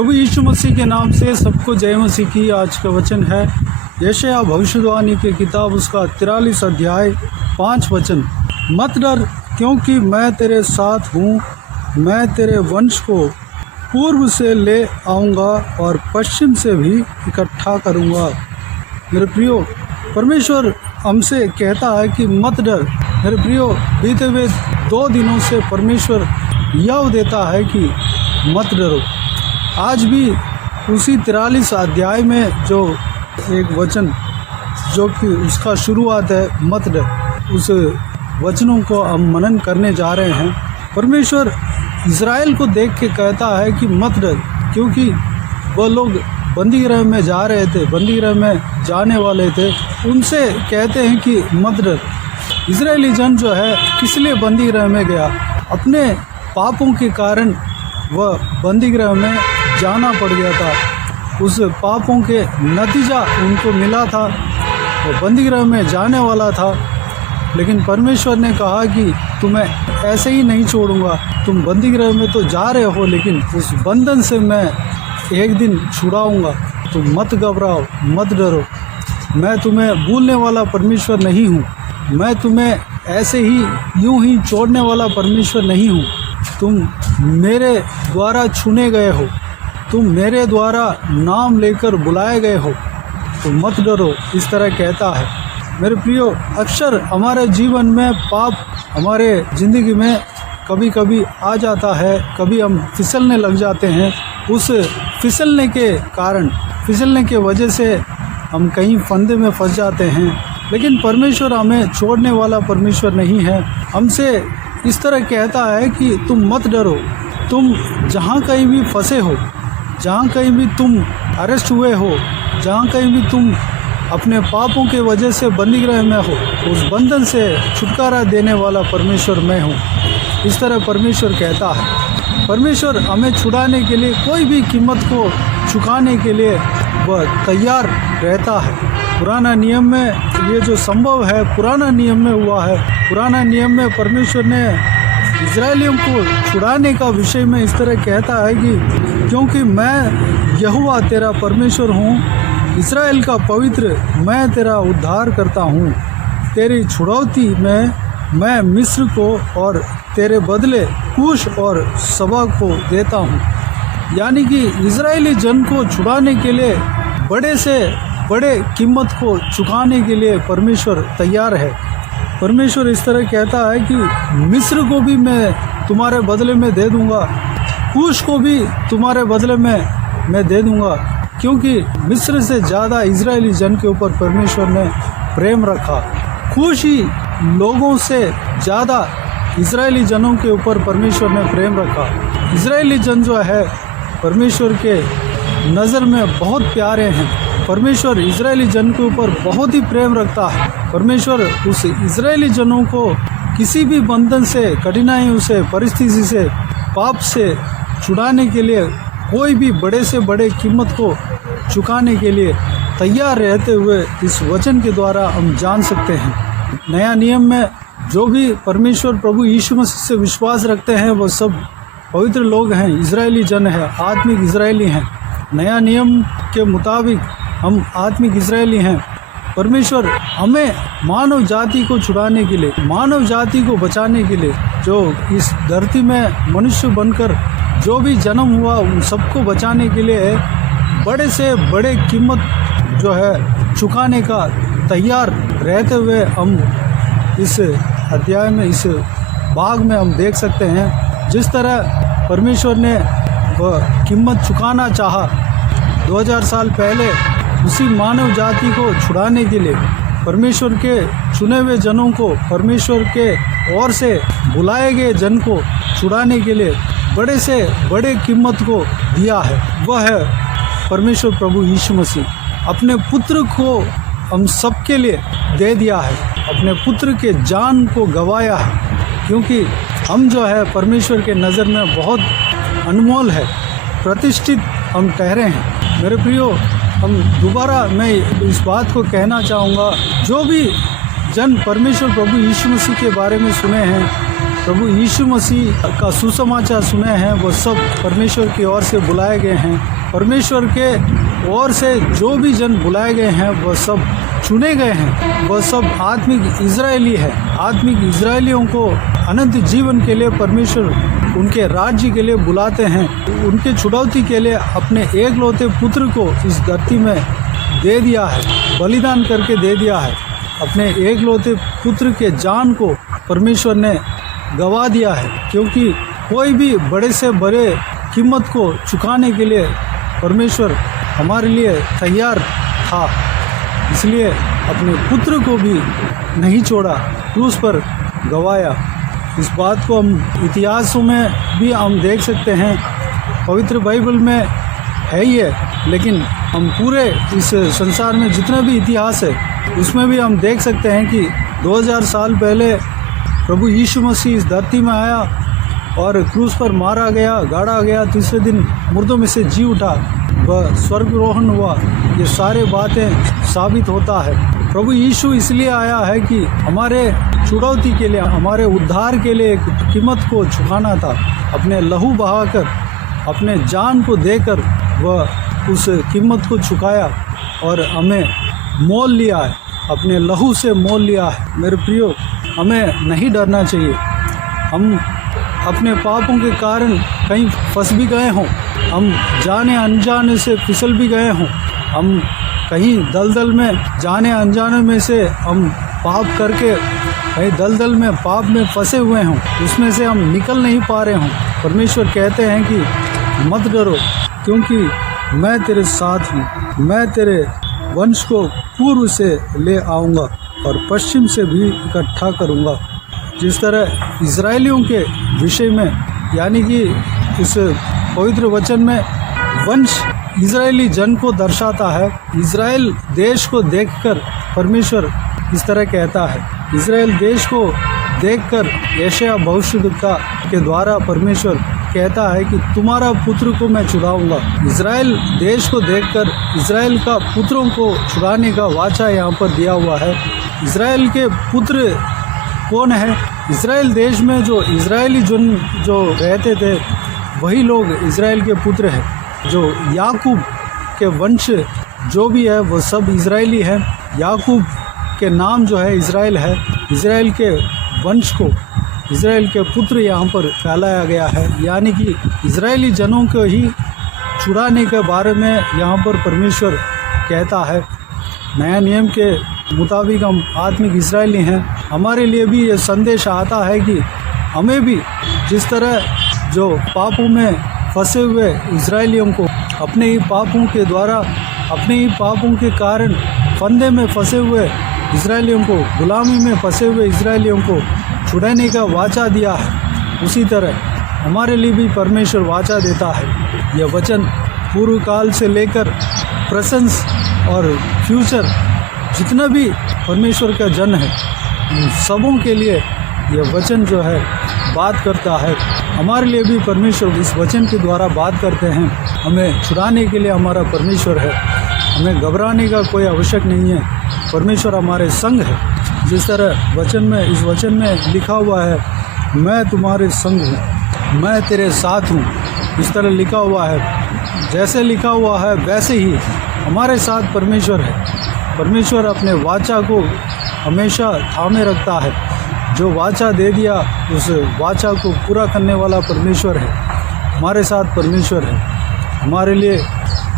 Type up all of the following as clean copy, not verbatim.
प्रभु यीशु मसीह के नाम से सबको जय मसीह की। आज का वचन है यशायाह भविष्यवाणी की किताब उसका 43 अध्याय 5 वचन। मत डर, क्योंकि मैं तेरे साथ हूँ। मैं तेरे वंश को पूर्व से ले आऊँगा और पश्चिम से भी इकट्ठा करूँगा। मेरे प्रियो, परमेश्वर हमसे कहता है कि मत डर। मेरे प्रियो, बीते हुए 2 दिनों से परमेश्वर यह देता है कि मत डरो। आज भी उसी 43 अध्याय में जो एक वचन जो कि उसका शुरुआत है मत डर, उस वचनों को हम मनन करने जा रहे हैं। परमेश्वर इज़राइल को देख के कहता है कि मत डर, क्योंकि वह लोग बंदी गृह में जा रहे थे, बंदी गृह में जाने वाले थे। उनसे कहते हैं कि मत डर। इज़राइली जन जो है किस लिए बंदी गृह में गया? अपने पापों के कारण वह बंदी गृह में जाना पड़ गया था। उस पापों के नतीजा उनको मिला था, वो बंदी गृह में जाने वाला था। लेकिन परमेश्वर ने कहा कि तुम्हें ऐसे ही नहीं छोड़ूंगा। तुम बंदी गृह में तो जा रहे हो, लेकिन उस बंधन से मैं एक दिन छुड़ाऊंगा। तुम मत घबराओ, मत डरो। मैं तुम्हें भूलने वाला परमेश्वर नहीं हूँ। मैं तुम्हें ऐसे ही यूं ही छोड़ने वाला परमेश्वर नहीं हूँ। तुम मेरे द्वारा चुने गए हो, तुम मेरे द्वारा नाम लेकर बुलाए गए हो, तो मत डरो। इस तरह कहता है। मेरे प्रियो, अक्सर हमारे जीवन में पाप हमारे ज़िंदगी में कभी कभी आ जाता है। कभी हम फिसलने लग जाते हैं। उस फिसलने के कारण, फिसलने के वजह से हम कहीं फंदे में फंस जाते हैं। लेकिन परमेश्वर हमें छोड़ने वाला परमेश्वर नहीं है। हमसे इस तरह कहता है कि तुम मत डरो। तुम जहाँ कहीं भी फंसे हो, जहाँ कहीं भी तुम अरेस्ट हुए हो, जहाँ कहीं भी तुम अपने पापों के वजह से बंदी गृह में हो, उस बंधन से छुटकारा देने वाला परमेश्वर मैं हूँ। इस तरह परमेश्वर कहता है। परमेश्वर हमें छुड़ाने के लिए, कोई भी कीमत को चुकाने के लिए वह तैयार रहता है। पुराना नियम में ये जो संभव है, पुराना नियम में हुआ है। पुराना नियम में परमेश्वर ने इज़राइलियों को छुड़ाने का विषय में इस तरह कहता है कि क्योंकि मैं यहोवा तेरा परमेश्वर हूँ, इज़राइल का पवित्र, मैं तेरा उद्धार करता हूँ। तेरी छुड़ौती में मैं मिस्र को और तेरे बदले कूश और सबा को देता हूँ। यानी कि इज़राइली जन को छुड़ाने के लिए, बड़े से बड़े कीमत को चुकाने के लिए परमेश्वर तैयार है। परमेश्वर इस तरह कहता है कि मिस्र को भी मैं तुम्हारे बदले में दे दूंगा, कूश को भी तुम्हारे बदले में मैं दे दूंगा। क्योंकि मिस्र से ज़्यादा इज़राइली जन के ऊपर परमेश्वर ने प्रेम रखा। कूशी लोगों से ज़्यादा इज़राइली जनों के ऊपर परमेश्वर ने प्रेम रखा। इज़राइली जन जो है परमेश्वर के नज़र में बहुत प्यारे हैं। परमेश्वर इज़राइली जन के ऊपर बहुत ही प्रेम रखता है। परमेश्वर उस इज़राइली जनों को किसी भी बंधन से, कठिनाइयों से, परिस्थिति से, पाप से छुड़ाने के लिए, कोई भी बड़े से बड़े कीमत को चुकाने के लिए तैयार रहते हुए इस वचन के द्वारा हम जान सकते हैं। नया नियम में जो भी परमेश्वर प्रभु यीशु मसीह से विश्वास रखते हैं, वो सब पवित्र लोग हैं, इज़राइली जन है, आत्मिक इज़राइली हैं। नया नियम के मुताबिक हम आत्मिक इज़राइली हैं। परमेश्वर हमें मानव जाति को छुड़ाने के लिए, मानव जाति को बचाने के लिए, जो इस धरती में मनुष्य बनकर जो भी जन्म हुआ, उन सबको बचाने के लिए बड़े से बड़े कीमत जो है चुकाने का तैयार रहते हुए हम इस अध्याय में, इस भाग में हम देख सकते हैं। जिस तरह परमेश्वर ने वह कीमत चुकाना चाहा 2000 साल पहले, उसी मानव जाति को छुड़ाने के लिए, परमेश्वर के चुने हुए जनों को, परमेश्वर के ओर से बुलाए गए जन को छुड़ाने के लिए बड़े से बड़े कीमत को दिया है। वह है परमेश्वर प्रभु यीशु मसीह। अपने पुत्र को हम सबके लिए दे दिया है, अपने पुत्र के जान को गंवाया है। क्योंकि हम जो है परमेश्वर के नज़र में बहुत अनमोल है, प्रतिष्ठित हम ठहरे हैं। मेरे प्रियो, हम दोबारा मैं इस बात को कहना चाहूँगा, जो भी जन परमेश्वर प्रभु यीशु मसीह के बारे में सुने हैं, प्रभु यीशु मसीह का सुसमाचार सुने हैं वो सब परमेश्वर की ओर से बुलाए गए हैं। परमेश्वर के ओर से जो भी जन बुलाए गए हैं वो सब चुने गए हैं, वो सब आत्मिक इजरायली है। आत्मिक इजरायलियों को अनंत जीवन के लिए परमेश्वर उनके राज्य के लिए बुलाते हैं। उनके छुड़ौती के लिए अपने एकलौते पुत्र को इस धरती में दे दिया है, बलिदान करके दे दिया है। अपने एकलौते पुत्र के जान को परमेश्वर ने गवा दिया है, क्योंकि कोई भी बड़े से बड़े कीमत को चुकाने के लिए परमेश्वर हमारे लिए तैयार था। इसलिए अपने पुत्र को भी नहीं छोड़ा, क्रूस पर गवाया। इस बात को हम इतिहासों में भी हम देख सकते हैं, पवित्र बाइबल में है ही है, लेकिन हम पूरे इस संसार में जितना भी इतिहास है उसमें भी हम देख सकते हैं कि 2000 साल पहले प्रभु यीशु मसीह इस धरती में आया और क्रूस पर मारा गया, गाड़ा गया, तीसरे दिन मुर्दों में से जी उठा, वह स्वर्गरोहण हुआ। ये सारे बातें साबित होता है। प्रभु यीशु इसलिए आया है कि हमारे छुड़ौती के लिए, हमारे उद्धार के लिए एक कीमत को चुकाना था। अपने लहू बहाकर, अपने जान को देकर वह उस कीमत को चुकाया और हमें मोल लिया है, अपने लहू से मोल लिया है। मेरे प्रियो, हमें नहीं डरना चाहिए। हम अपने पापों के कारण कहीं फंस भी गए हों, हम जाने अनजाने से फिसल भी गए हों, हम कहीं दलदल में जाने अनजाने में से हम पाप करके कहीं दलदल में पाप में फंसे हुए हों, उसमें से हम निकल नहीं पा रहे हों, परमेश्वर कहते हैं कि मत डरो, क्योंकि मैं तेरे साथ हूँ। मैं तेरे वंश को पूर्व से ले आऊँगा और पश्चिम से भी इकट्ठा करूँगा। जिस तरह इजरायलियों के विषय में, यानी कि इस पवित्र वचन में वंश इजरायली जन को दर्शाता है। इजराइल देश को देखकर परमेश्वर इस तरह कहता है। इजराइल देश को देखकर यशायाह भविष्यद्वक्ता के द्वारा परमेश्वर कहता है कि तुम्हारा पुत्र को मैं छुड़ाऊंगा। इजराइल देश को देखकर इजराइल का पुत्रों को छुड़ाने का वाचा यहाँ पर दिया हुआ है। इजराइल के पुत्र कौन है? इजराइल देश में जो इजरायली जन जो रहते थे वही लोग इजराइल के पुत्र हैं। जो याकूब के वंश जो भी है वो सब इजरायली हैं। याकूब के नाम जो है इजराइल है। इजराइल के वंश को, इजराइल के पुत्र यहाँ पर फैलाया गया है, यानी कि इजरायली जनों को ही छुड़ाने के बारे में यहाँ पर परमेश्वर कहता है। नया नियम के मुताबिक हम आत्मिक इजरायली हैं। हमारे लिए भी ये संदेश आता है कि हमें भी जिस तरह जो पापों में फंसे हुए इजरायलियों को, अपने ही पापों के द्वारा, अपने ही पापों के कारण फंदे में फंसे हुए इजरायलियों को, गुलामी में फंसे हुए इजरायलियों को छुड़ाने का वाचा दिया है, उसी तरह हमारे लिए भी परमेश्वर वाचा देता है। यह वचन पूर्व काल से लेकर प्रेजेंट और फ्यूचर जितना भी परमेश्वर का जन है, उन सबों के लिए यह वचन जो है बात करता है। हमारे लिए भी परमेश्वर इस वचन के द्वारा बात करते हैं। हमें छुड़ाने के लिए हमारा परमेश्वर है। हमें घबराने का कोई आवश्यक नहीं है। परमेश्वर हमारे संग है। जिस तरह वचन में, इस वचन में लिखा हुआ है, मैं तुम्हारे संग हूँ, मैं तेरे साथ हूँ। इस तरह लिखा हुआ है। जैसे लिखा हुआ है वैसे ही हमारे साथ परमेश्वर है। परमेश्वर अपने वाचा को हमेशा थामे रखता है। जो वाचा दे दिया उस वाचा को पूरा करने वाला परमेश्वर है। हमारे साथ परमेश्वर है। हमारे लिए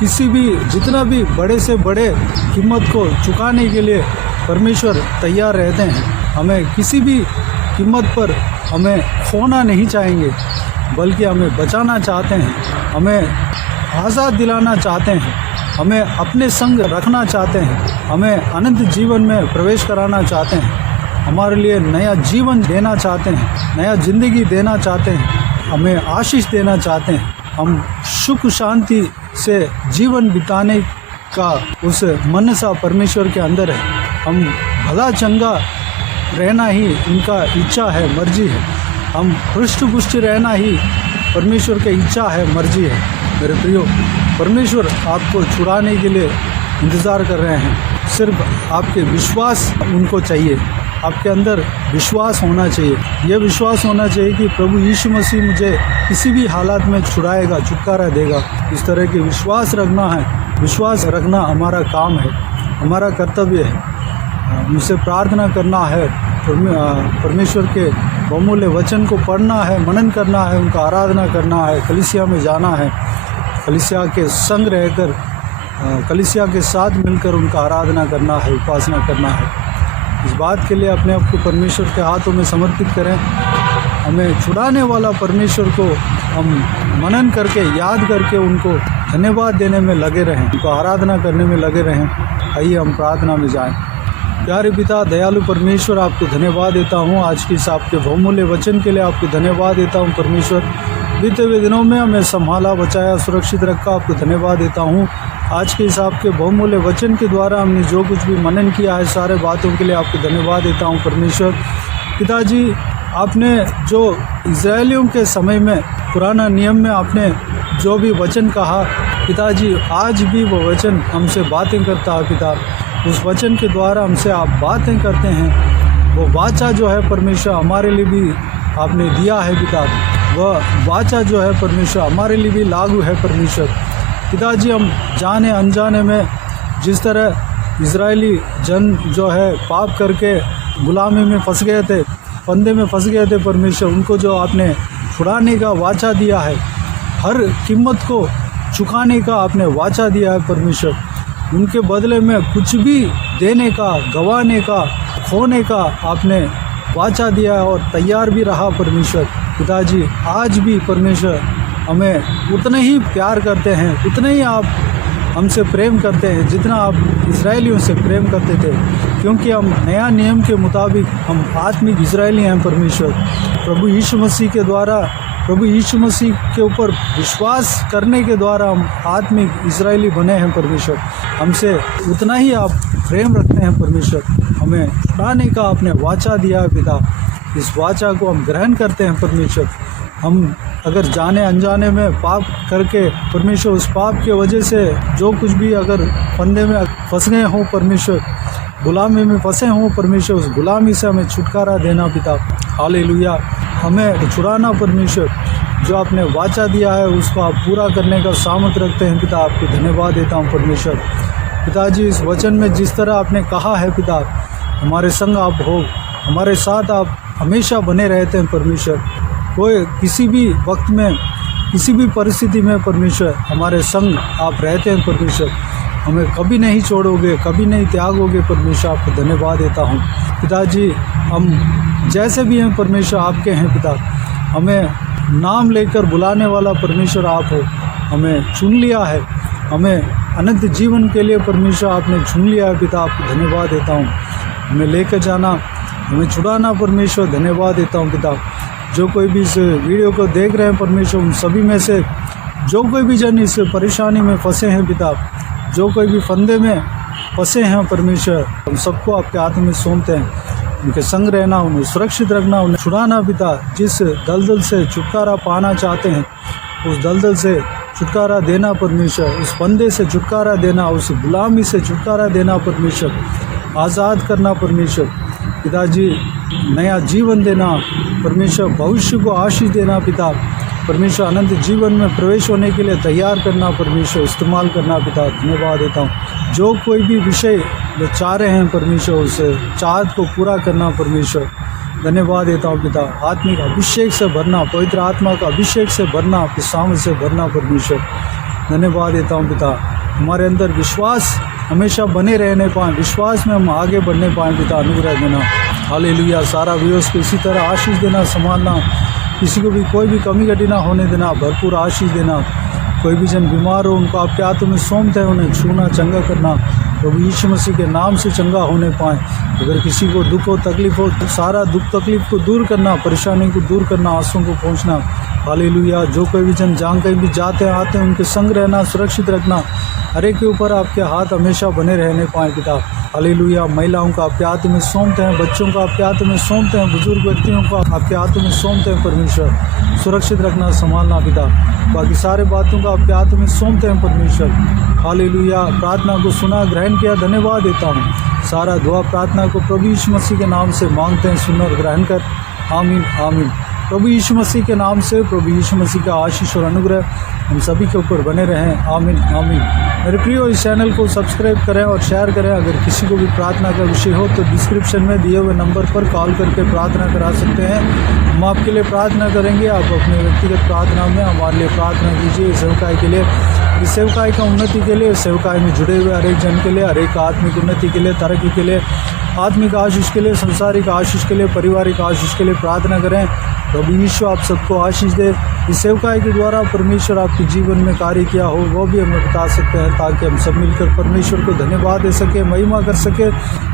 किसी भी, जितना भी बड़े से बड़े कीमत को चुकाने के लिए परमेश्वर तैयार रहते हैं। हमें किसी भी कीमत पर हमें खोना नहीं चाहेंगे, बल्कि हमें बचाना चाहते हैं, हमें आज़ाद दिलाना चाहते हैं, हमें अपने संग रखना चाहते हैं, हमें अनंत जीवन में प्रवेश कराना चाहते हैं, हमारे लिए नया जीवन देना चाहते हैं, नया ज़िंदगी देना चाहते हैं, हमें आशीष देना चाहते हैं। हम सुख शांति से जीवन बिताने का उस मनसा परमेश्वर के अंदर है। हम भला चंगा रहना ही उनका इच्छा है, मर्जी है। हम हृष्ट पुष्ट रहना ही परमेश्वर की इच्छा है, मर्जी है। मेरे प्रियो, परमेश्वर आपको छुड़ाने के लिए इंतज़ार कर रहे हैं। सिर्फ आपके विश्वास उनको चाहिए। आपके अंदर विश्वास होना चाहिए। ये विश्वास होना चाहिए कि प्रभु यीशु मसीह मुझे किसी भी हालात में छुड़ाएगा, छुटकारा देगा। इस तरह के विश्वास रखना है, विश्वास रखना हमारा काम है, हमारा कर्तव्य है। मुझसे प्रार्थना करना है, परमेश्वर के बहुमूल्य वचन को पढ़ना है, मनन करना है, उनका आराधना करना है, कलीसिया में जाना है, कलीसिया के संग रहकर, कलीसिया के साथ मिलकर उनका आराधना करना है, उपासना करना है। इस बात के लिए अपने आप को परमेश्वर के हाथों में समर्पित करें। हमें छुड़ाने वाला परमेश्वर को हम मनन करके, याद करके उनको धन्यवाद देने में लगे रहें, उनको आराधना करने में लगे रहें। आइए हम प्रार्थना में जाएं। प्यारे पिता, दयालु परमेश्वर, आपको धन्यवाद देता हूँ आज की इस आपके बहुमूल्य वचन के लिए। आपको धन्यवाद देता हूँ परमेश्वर, बीते हुए दिनों में हमें संभाला, बचाया, सुरक्षित रखा। आपको धन्यवाद देता हूँ आज के इस आपके बहुमूल्य वचन के द्वारा हमने जो कुछ भी मनन किया है, सारे बातों के लिए आपको धन्यवाद देता हूँ परमेश्वर। पिताजी, आपने जो इज़राइलियों के समय में, पुराना नियम में आपने जो भी वचन कहा पिताजी, आज भी वो वचन हमसे बातें करता है पिता। उस वचन के द्वारा हमसे आप बातें करते हैं। वो वाचा जो है परमेश्वर हमारे लिए भी आपने दिया है पिता। वह वाचा जो है परमेश्वर हमारे लिए भी लागू है परमेश्वर। पिताजी, हम जाने अनजाने में जिस तरह इजरायली जन जो है पाप करके गुलामी में फंस गए थे, फंदे में फंस गए थे परमेश्वर, उनको जो आपने छुड़ाने का वाचा दिया है, हर कीमत को चुकाने का आपने वाचा दिया है परमेश्वर। उनके बदले में कुछ भी देने का, गंवाने का, खोने का आपने वाचा दिया है और तैयार भी रहा परमेश्वर। पिताजी, आज भी परमेश्वर हमें उतना ही प्यार करते हैं, उतना ही आप हमसे प्रेम करते हैं जितना आप इजरायलियों से प्रेम करते थे, क्योंकि हम नया नियम के मुताबिक हम आत्मिक इजरायली हैं परमेश्वर। प्रभु यीशु मसीह के द्वारा, प्रभु यीशु मसीह के ऊपर विश्वास करने के द्वारा हम आत्मिक इजरायली बने हैं परमेश्वर। हमसे उतना ही आप प्रेम रखते हैं परमेश्वर। हमें छुड़ाने का आपने वाचा दिया है पिता। इस वाचा को हम ग्रहण करते हैं परमेश्वर। हम अगर जाने अनजाने में पाप करके परमेश्वर, उस पाप के वजह से जो कुछ भी अगर फंदे में फंस गए हों परमेश्वर, गुलामी में फंसे हों परमेश्वर, उस गुलामी से हमें छुटकारा देना पिता। हालेलुया। हमें छुड़ाना परमेश्वर, जो आपने वाचा दिया है उसको आप पूरा करने का सामर्थ्य रखते हैं पिता। आपको धन्यवाद देता हूँ परमेश्वर। पिताजी, इस वचन में जिस तरह आपने कहा है पिता, हमारे संग आप हो, हमारे साथ आप हमेशा बने रहते हैं परमेश्वर। कोई किसी भी वक्त में, किसी भी परिस्थिति में परमेश्वर हमारे संग आप रहते हैं परमेश्वर। हमें कभी नहीं छोड़ोगे, कभी नहीं त्यागोगे परमेश्वर। आपको धन्यवाद देता हूँ पिताजी। हम जैसे भी हैं परमेश्वर आपके हैं पिता। हमें नाम लेकर बुलाने वाला परमेश्वर आप हो। हमें चुन लिया है, हमें अनंत जीवन के लिए परमेश्वर आपने चुन लिया है पिता। आपको धन्यवाद देता हूँ। हमें लेकर जाना, हमें छुड़ाना परमेश्वर, धन्यवाद देता हूँ पिता। जो कोई भी इस वीडियो को देख रहे हैं परमेश्वर, उन सभी में से जो कोई भी जन इस परेशानी में फंसे हैं पिता, जो कोई भी फंदे में फंसे हैं परमेश्वर, हम सबको आपके हाथ में सौंपते हैं। उनके संग रहना, उन्हें सुरक्षित रखना, उन्हें छुड़ाना पिता। जिस दलदल से छुटकारा पाना चाहते हैं, उस दलदल से छुटकारा देना परमेश्वर, उस फंदे से छुटकारा देना, उस गुलामी से छुटकारा देना परमेश्वर, आज़ाद करना परमेश्वर। पिताजी, नया जीवन देना परमेश्वर, भविष्य को आशीष देना पिता। परमेश्वर, अनंत जीवन में प्रवेश होने के लिए तैयार करना परमेश्वर, इस्तेमाल करना पिता। धन्यवाद देता हूँ। जो कोई भी विषय जो चाह रहे हैं परमेश्वर, उस चाहत को पूरा करना परमेश्वर। धन्यवाद देता हूँ पिता। आत्मिक अभिषेक से भरना, पवित्र आत्मा का अभिषेक से भरना, आपके सामने से भरना परमेश्वर। धन्यवाद देता हूँ पिता। हमारे अंदर विश्वास हमेशा बने रहने पाएँ, विश्वास में हम आगे बढ़ने पाएँ पिता। अनुग्रह देना। हालेलुया। सारा व्यूअर्स को इसी तरह आशीष देना, संभालना, किसी को भी कोई भी कमी घटी ना होने देना, भरपूर आशीष देना। कोई भी जन बीमार हो, उनको आपके हाथों में सौंपते हैं, उन्हें छूना, चंगा करना। प्रभु यीशु मसीह के नाम से चंगा होने पाएँ। अगर किसी को दुख हो, तकलीफ हो, तो सारा दुख तकलीफ को दूर करना, परेशानी को दूर करना, आंसुओं को पहुँचना। हालेलुया। जो कोई भी जन जहाँ कहीं भी जाते हैं, आते हैं, उनके संग रहना, सुरक्षित रखना। हर एक के ऊपर आपके हाथ हमेशा बने रहने पाएँ पिता। हालेलुया। महिलाओं का आपके हाथ में सौंपते हैं, बच्चों का आपके हाथ में सौंपते हैं, बुजुर्ग व्यक्तियों को आपके हाथों में सौंपते हैं परमेश्वर। सुरक्षित रखना, संभालना पिता। बाकी सारे बातों का आपके हाथ में सौंपते हैं परमेश्वर। हालेलुया। प्रार्थना को सुना, ग्रहण किया, धन्यवाद देता हूँ। सारा दुआ प्रार्थना को प्रभु यीशु मसीह के नाम से मांगते हैं, सुन और ग्रहण कर। आमीन आमीन। प्रभु यीशु मसीह के नाम से प्रभु यीशु मसीह का आशीष और अनुग्रह हम सभी के ऊपर बने रहें। आमीन आमीन। मेरे प्रियो, इस चैनल को सब्सक्राइब करें और शेयर करें। अगर किसी को भी प्रार्थना का विषय हो तो डिस्क्रिप्शन में दिए हुए नंबर पर कॉल करके प्रार्थना करा सकते हैं। हम आपके लिए प्रार्थना करेंगे। आप अपने व्यक्तिगत प्रार्थना में हमारे लिए प्रार्थना कीजिए। सेवकाई के लिए, इस सेवकाई का उन्नति के लिए, सेवकाई में जुड़े हुए हर एक जन के लिए, हर एक आत्मिक उन्नति के लिए, तरक्की के लिए, आत्मिक आशीष के लिए, संसारिक आशीष के लिए, पारिवारिक आशीष के लिए प्रार्थना करें। प्रभु यीशु आप सबको आशीष दे। इस सेवकाई के द्वारा परमेश्वर आपके जीवन में कार्य किया हो वो भी हमें बता सकते हैं, ताकि हम सब मिलकर परमेश्वर को धन्यवाद दे सके, महिमा कर सके।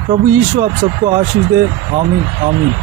प्रभु यीशु आप सबको आशीष दे। आमीन आमीन।